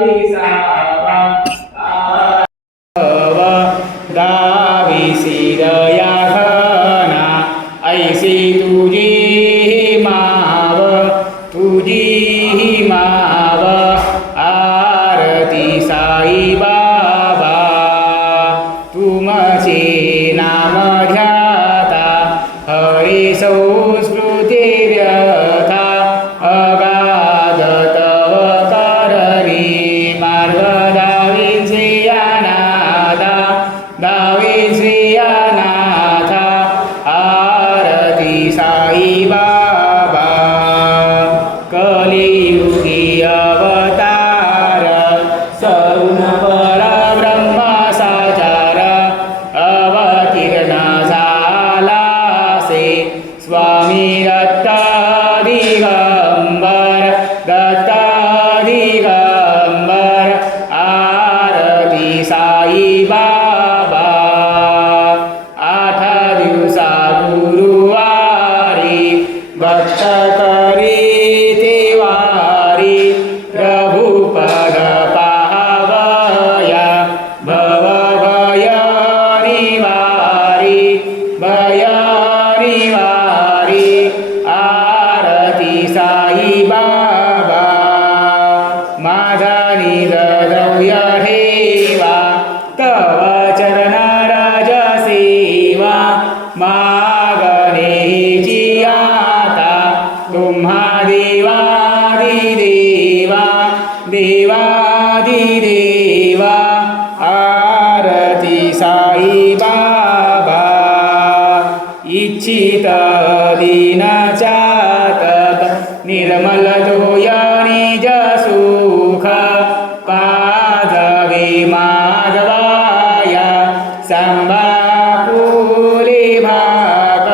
विसावा दावी सिरया घना ऐसी तुझी माव तुझी माव आरती साई बाबा तुमचे नाम ध्याता हरी संस्कृती व्यथा अगाध तव करणी मार्ग दावी श्रियानाथा दावी श्रियानाथा आरती साई बाबा कलियुगी अवतार सगुण परब्रह्म साचार अवतीर्ण झाला से स्वामी दत्त दिगंबर दत्त दिगंबर आरती साई बाबा 8 दिवसा गुरुवारी भक्त करीते वारी प्रभु पद पावया भव भय निवारी भय निवारी आरती साई बाबा माझा निज द्रव्य ठेवा तव चरण राज सेवा मागणेची आता तुम्हा देवादिदेवा देवादिदेवा आरती साई बाबा इच्छित दिनाचातक निर्मल तोय निज सुख पाजवे माधवाया सांबापुले भाग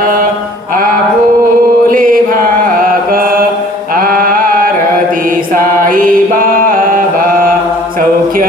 आपुले भाग आरती साई बाबा सौख्य